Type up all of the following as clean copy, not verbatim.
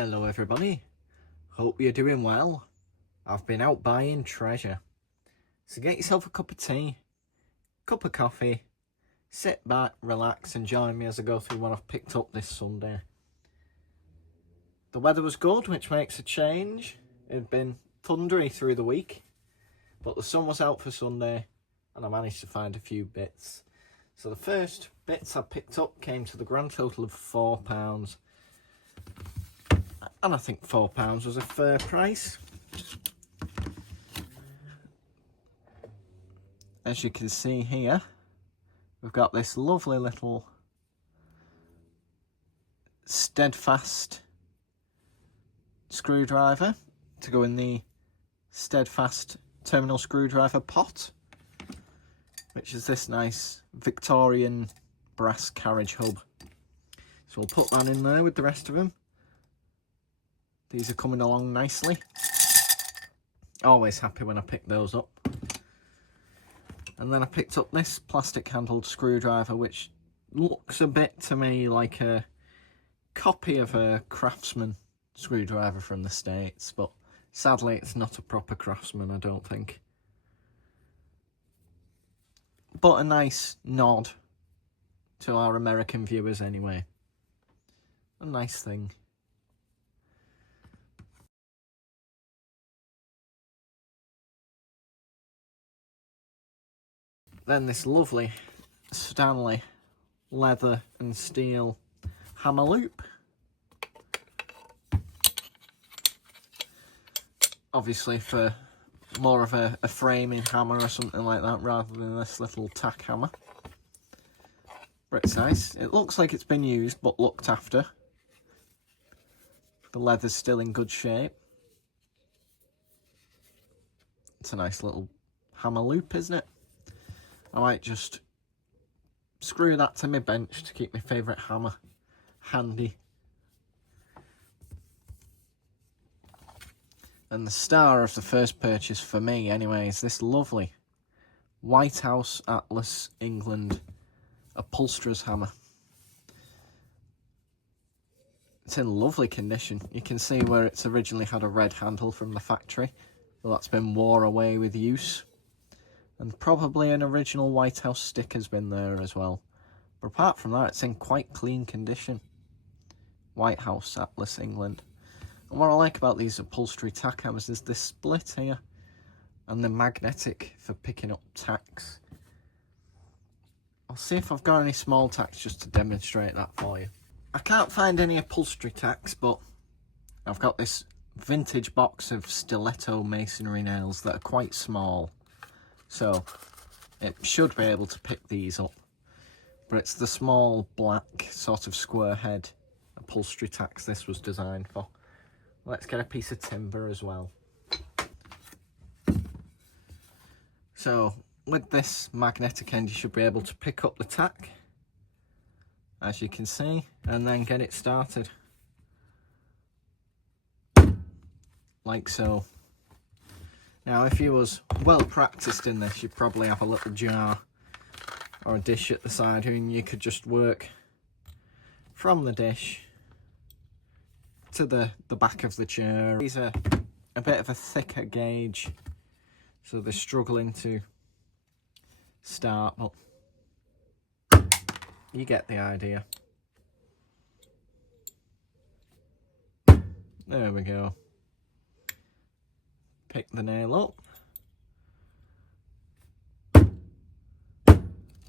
Hello everybody, hope you're doing well. I've been out buying treasure, so get yourself a cup of tea, cup of coffee, sit back, relax and join me as I go through what I've picked up this Sunday. The weather was good, which makes a change. It had been thundery through the week, but the sun was out for Sunday and I managed to find a few bits. So the first bits I picked up came to the grand total of £4. And I think £4 was a fair price. As you can see here, we've got this lovely little steadfast screwdriver to go in the steadfast terminal screwdriver pot, which is this nice Victorian brass carriage hub. So we'll put that in there with the rest of them. These are coming along nicely. Always happy when I pick those up. And then I picked up this plastic handled screwdriver, which looks a bit to me like a copy of a Craftsman screwdriver from the States, but sadly it's not a proper Craftsman, I don't think. But a nice nod to our American viewers anyway. A nice thing. Then this lovely Stanley leather and steel hammer loop. Obviously for more of a framing hammer or something like that rather than this little tack hammer. But it's nice. It looks like it's been used but looked after. The leather's still in good shape. It's a nice little hammer loop, isn't it? I might just screw that to my bench to keep my favourite hammer handy. And the star of the first purchase for me anyway is this lovely White House Atlas England upholsterer's hammer. It's in lovely condition. You can see where it's originally had a red handle from the factory, but that's been wore away with use. And probably an original White House sticker's been there as well. But apart from that, it's in quite clean condition. White House Atlas England. And what I like about these upholstery tack hammers is this split here. And the magnetic for picking up tacks. I'll see if I've got any small tacks just to demonstrate that for you. I can't find any upholstery tacks, but I've got this vintage box of stiletto masonry nails that are quite small. So it should be able to pick these up, but it's the small black sort of square head upholstery tacks this was designed for. Let's get a piece of timber as well. So with this magnetic end you should be able to pick up the tack, as you can see, and then get it started. Like so. Now, if you was well practiced in this, you'd probably have a little jar or a dish at the side, and you could just work from the dish to the back of the chair. These are a bit of a thicker gauge, so they're struggling to start, but you get the idea. There we go. Pick the nail up,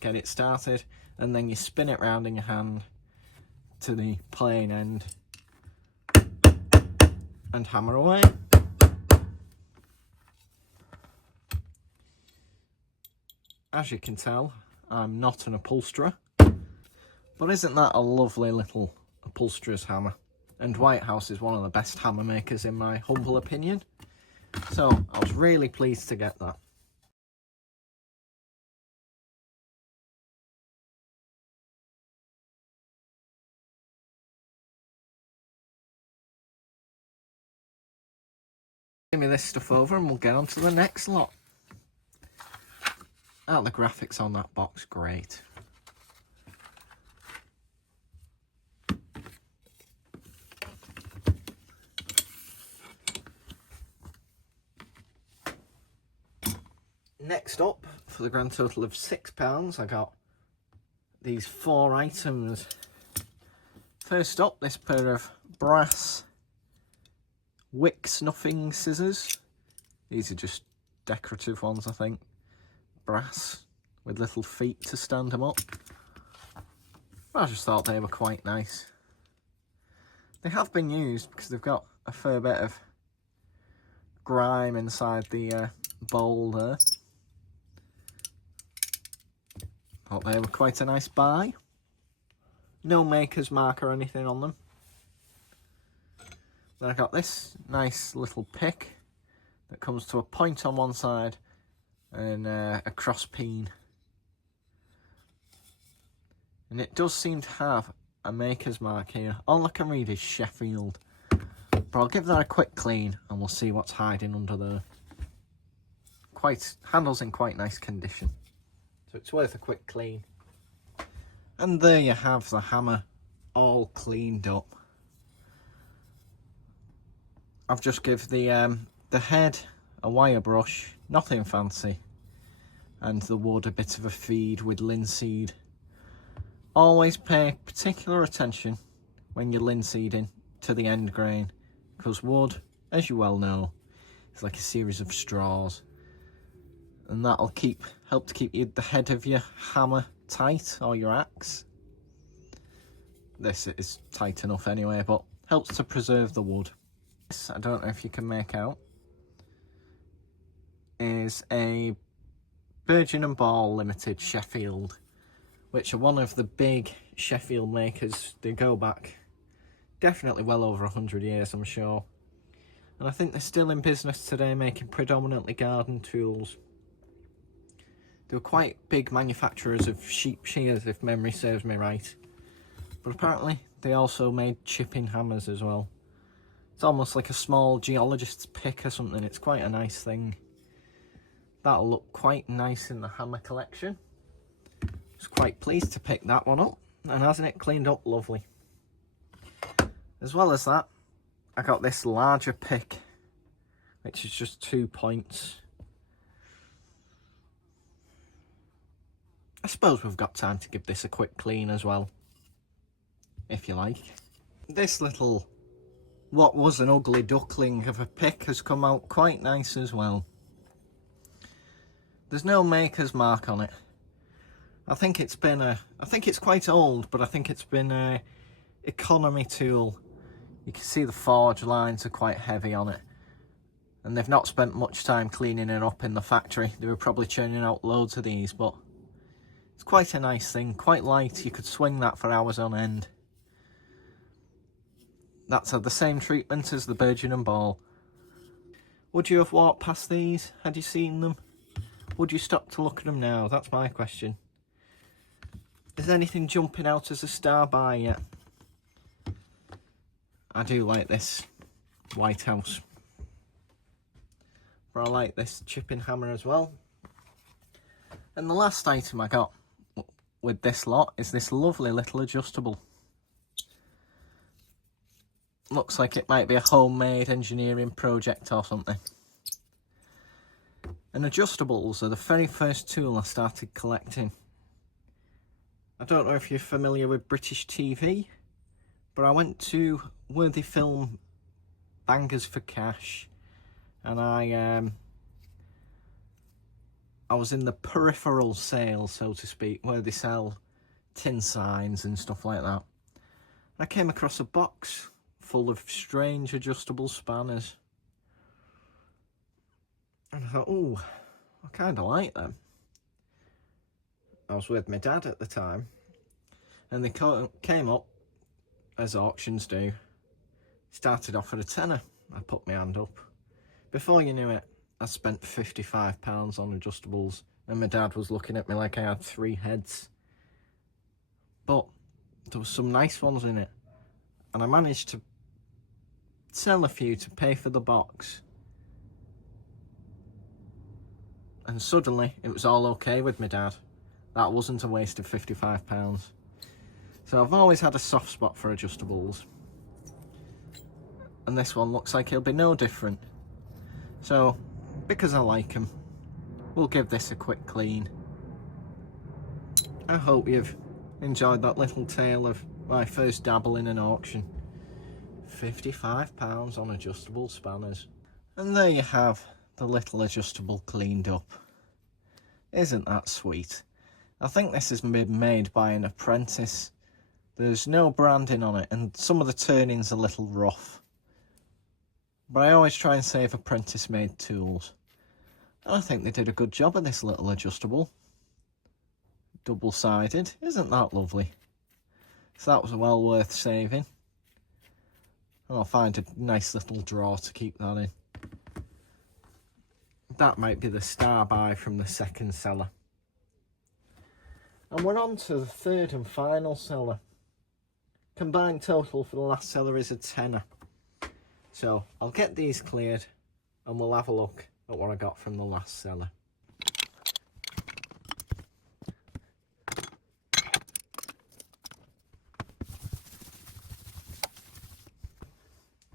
get it started, and then you spin it round in your hand to the plain end and hammer away. As you can tell, I'm not an upholsterer, but isn't that a lovely little upholsterer's hammer? And White House is one of the best hammer makers in my humble opinion. So I was really pleased to get that. Give me this stuff over and we'll get on to the next lot. Oh, the graphics on that box, great. Next up, for the grand total of £6, I got these 4 items. First up, this pair of brass wick snuffing scissors. These are just decorative ones, I think. Brass with little feet to stand them up. I just thought they were quite nice. They have been used because they've got a fair bit of grime inside the bowl there. Thought they were quite a nice buy. No maker's mark or anything on them. Then I got this nice little pick that comes to a point on one side and a cross peen. And it does seem to have a maker's mark here. All I can read is Sheffield. But I'll give that a quick clean and we'll see what's hiding under there. Handle's in quite nice condition, so it's worth a quick clean. And there you have the hammer all cleaned up. I've just give the head a wire brush, nothing fancy, and the wood a bit of a feed with linseed. Always pay particular attention when you're linseeding to the end grain, because wood, as you well know, is like a series of straws, and that'll help to keep the head of your hammer tight, or your axe. This is tight enough anyway, but helps to preserve the wood. This, I don't know if you can make out, is a Burgeon and Ball Limited Sheffield, which are one of the big Sheffield makers. They go back definitely well over 100 years, I'm sure. And I think they're still in business today, making predominantly garden tools. They were quite big manufacturers of sheep shears, if memory serves me right. But apparently they also made chipping hammers as well. It's almost like a small geologist's pick or something. It's quite a nice thing. That'll look quite nice in the hammer collection. I was quite pleased to pick that one up, and hasn't it cleaned up lovely. As well as that, I got this larger pick, which is just 2 points. I suppose we've got time to give this a quick clean as well, if you like. This little, what was an ugly duckling of a pick, has come out quite nice as well. There's no maker's mark on it. I think it's quite old, but I think it's been a economy tool. You can see the forge lines are quite heavy on it, and they've not spent much time cleaning it up in the factory. They were probably churning out loads of these, but it's quite a nice thing, quite light. You could swing that for hours on end. That's had the same treatment as the Burgeon and Ball. Would you have walked past these had you seen them? Would you stop to look at them now? That's my question. Is anything jumping out as a star buy yet? I do like this White House. But I like this chipping hammer as well. And the last item I got with this lot is this lovely little adjustable. Looks like it might be a homemade engineering project or something. And adjustables are the very first tool I started collecting. I don't know if you're familiar with British TV, but I went to Worthy Film Bangers for Cash, and I was in the peripheral sale, so to speak, where they sell tin signs and stuff like that. I came across a box full of strange adjustable spanners. And I thought, oh, I kind of like them. I was with my dad at the time, and they came up, as auctions do. Started off at a tenner. I put my hand up. Before you knew it, I spent £55 on adjustables, and my dad was looking at me like I had 3 heads. But there was some nice ones in it, and I managed to sell a few to pay for the box. And suddenly it was all okay with my dad. That wasn't a waste of £55. So I've always had a soft spot for adjustables, and this one looks like it'll be no different. So because I like them, we'll give this a quick clean. I hope you've enjoyed that little tale of my first dabble in an auction. £55 on adjustable spanners. And there you have the little adjustable cleaned up. Isn't that sweet? I think this has been made by an apprentice. There's no branding on it and some of the turning's a little rough. But I always try and save apprentice made tools. And I think they did a good job of this little adjustable. Double-sided, isn't that lovely? So that was well worth saving. And I'll find a nice little drawer to keep that in. That might be the star buy from the second seller. And we're on to the third and final seller. Combined total for the last seller is a tenner. So I'll get these cleared and we'll have a look at what I got from the last seller.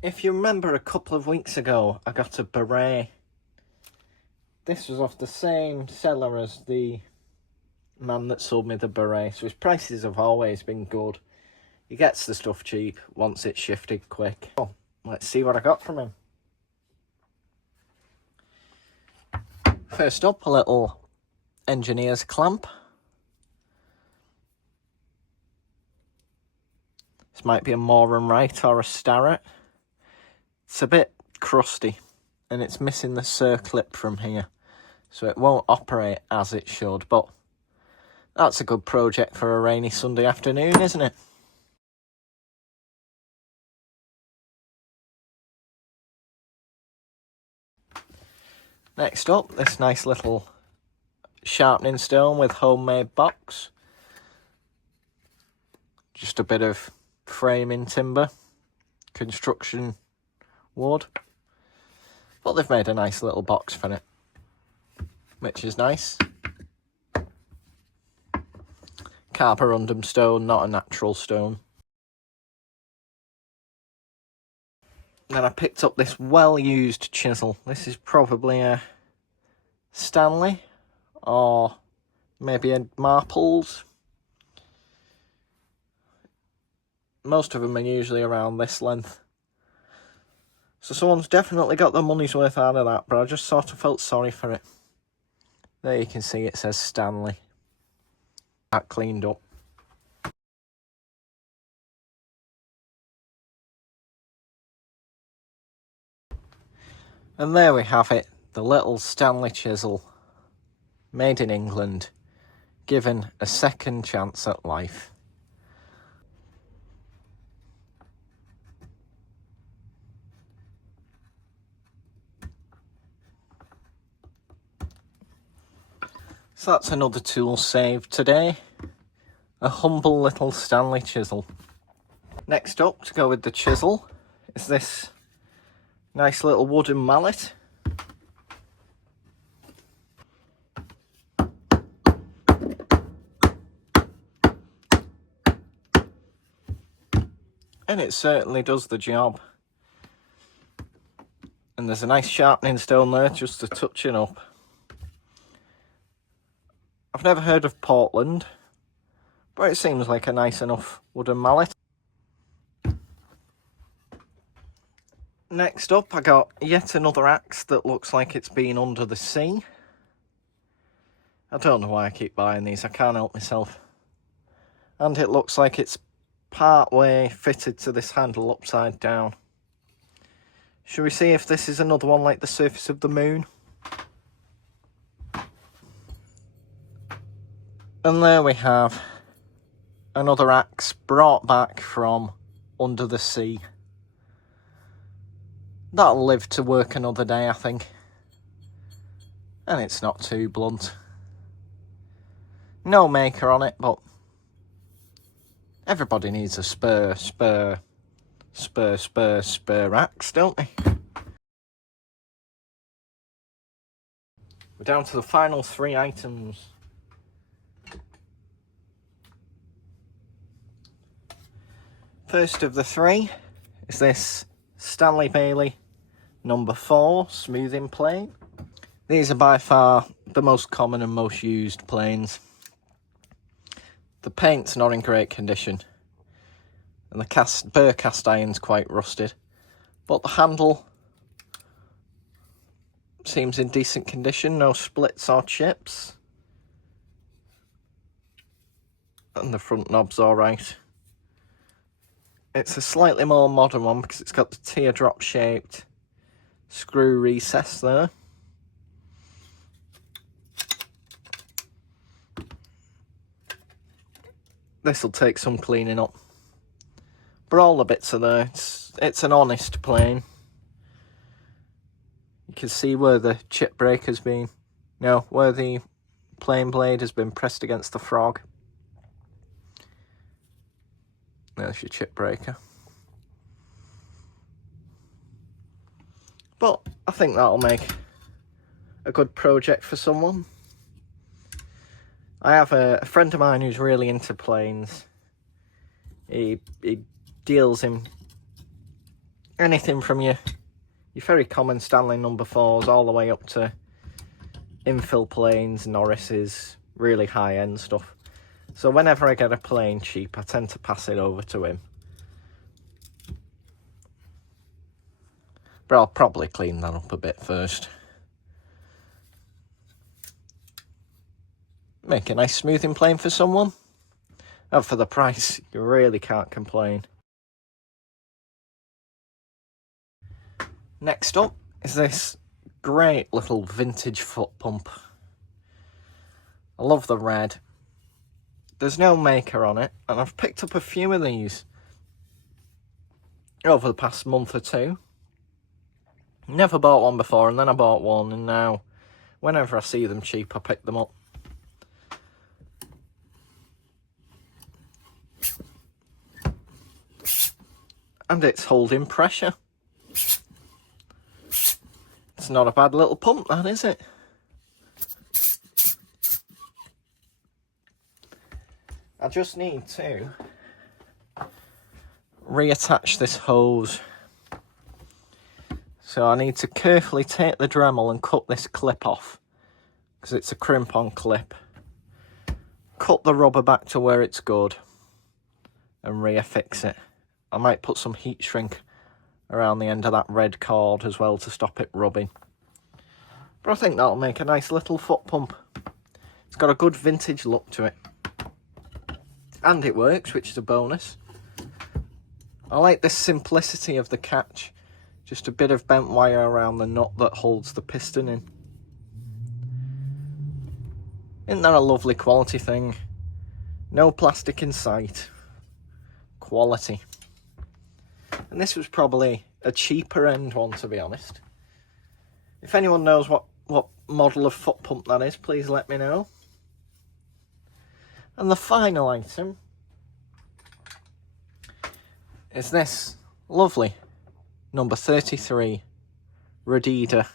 If you remember a couple of weeks ago, I got a beret. This was off the same seller as the man that sold me the beret, so his prices have always been good. He gets the stuff cheap, wants it shifted quick. Oh, let's see what I got from him. First up, a little engineer's clamp. This might be a Moran Wright or a Starrett. It's a bit crusty and it's missing the circlip from here, so it won't operate as it should, but that's a good project for a rainy Sunday afternoon, isn't it? Next up, this nice little sharpening stone with homemade box. Just a bit of framing timber, construction wood, but they've made a nice little box for it, which is nice. Carborundum stone, not a natural stone. Then I picked up this well-used chisel. This is probably a Stanley or maybe a Marples. Most of them are usually around this length. So someone's definitely got their money's worth out of that, but I just sort of felt sorry for it. There you can see it says Stanley. That cleaned up. And there we have it, the little Stanley chisel, made in England, given a second chance at life. So that's another tool saved today. A humble little Stanley chisel. Next up, to go with the chisel, is this nice little wooden mallet. And it certainly does the job. And there's a nice sharpening stone there just to touch it up. I've never heard of Portland, but it seems like a nice enough wooden mallet. Next up, I got yet another axe that looks like it's been under the sea. I don't know why I keep buying these, I can't help myself. And it looks like it's part way fitted to this handle upside down. Shall we see if this is another one like the surface of the moon? And there we have another axe brought back from under the sea. That'll live to work another day, I think. And it's not too blunt. No maker on it, but everybody needs a spare axe, don't they? We're down to the final 3 items. First of the 3 is this Stanley Bailey number 4 smoothing plane. These are by far the most common and most used planes. The paint's not in great condition, and the burr cast iron's quite rusted, but the handle seems in decent condition, no splits or chips, and the front knob's alright. It's a slightly more modern one because it's got the teardrop shaped screw recess there. This will take some cleaning up, but all the bits are there. It's an honest plane. You can see where the chip break has been, where the plane blade has been pressed against the frog. There's your chip breaker. But I think that'll make a good project for someone. I have a friend of mine who's really into planes. He deals in anything from your very common Stanley number 4s all the way up to infill planes, Norris's, really high-end stuff. So whenever I get a plane cheap, I tend to pass it over to him. But I'll probably clean that up a bit first. Make a nice smoothing plane for someone. And for the price, you really can't complain. Next up is this great little vintage foot pump. I love the red. There's no maker on it, and I've picked up a few of these over the past month or two. Never bought one before, and then I bought one, and now whenever I see them cheap, I pick them up. And it's holding pressure. It's not a bad little pump, that, is it? I just need to reattach this hose. So I need to carefully take the Dremel and cut this clip off, because it's a crimp-on clip. Cut the rubber back to where it's good and reaffix it. I might put some heat shrink around the end of that red cord as well to stop it rubbing. But I think that'll make a nice little foot pump. It's got a good vintage look to it. And it works, which is a bonus. I like the simplicity of the catch. Just a bit of bent wire around the nut that holds the piston in. Isn't that a lovely quality thing? No plastic in sight. Quality. And this was probably a cheaper end one, to be honest. If anyone knows what model of foot pump that is, please let me know. And the final item is this lovely number 33 Radida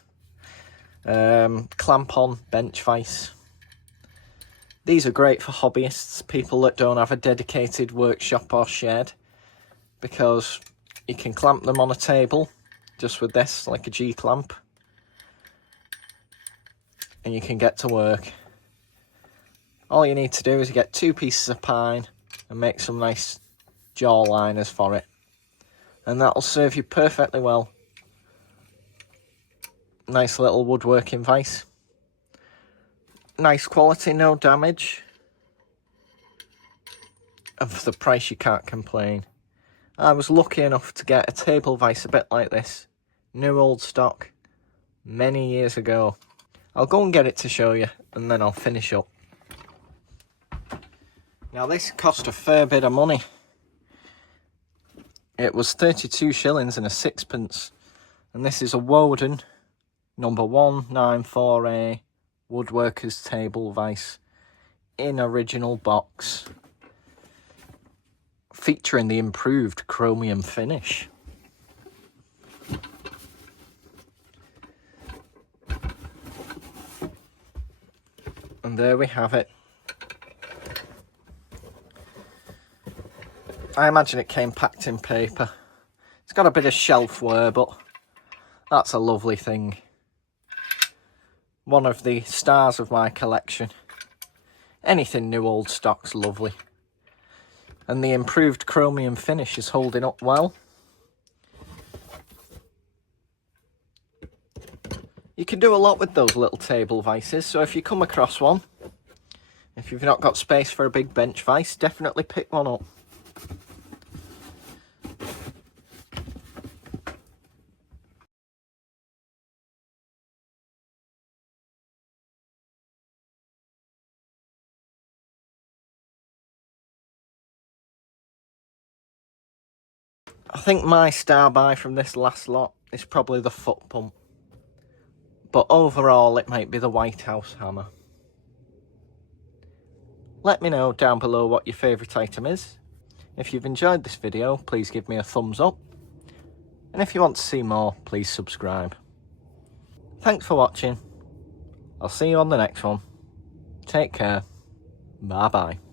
clamp-on bench vise. These are great for hobbyists, people that don't have a dedicated workshop or shed, because you can clamp them on a table just with this, like a G-clamp, and you can get to work. All you need to do is get 2 pieces of pine and make some nice jaw liners for it, and that'll serve you perfectly well. Nice little woodworking vise. Nice quality, no damage. And for the price, you can't complain. I was lucky enough to get a table vise a bit like this, new old stock, many years ago. I'll go and get it to show you, and then I'll finish up. Now this cost a fair bit of money. It was 32 shillings and a sixpence, and this is a Woden number 194A woodworker's table vise in original box, featuring the improved chromium finish. And there we have it. I imagine it came packed in paper. It's got a bit of shelf wear, but that's a lovely thing. one of the stars of my collection. Anything new old stock's lovely. And the improved chromium finish is holding up well. You can do a lot with those little table vices, so if you come across one, if you've not got space for a big bench vice, definitely pick one up. I think my star buy from this last lot is probably the foot pump. But overall, it might be the White House hammer. Let me know down below what your favourite item is. If you've enjoyed this video, please give me a thumbs up. And if you want to see more, please subscribe. Thanks for watching. I'll see you on the next one. Take care. Bye bye.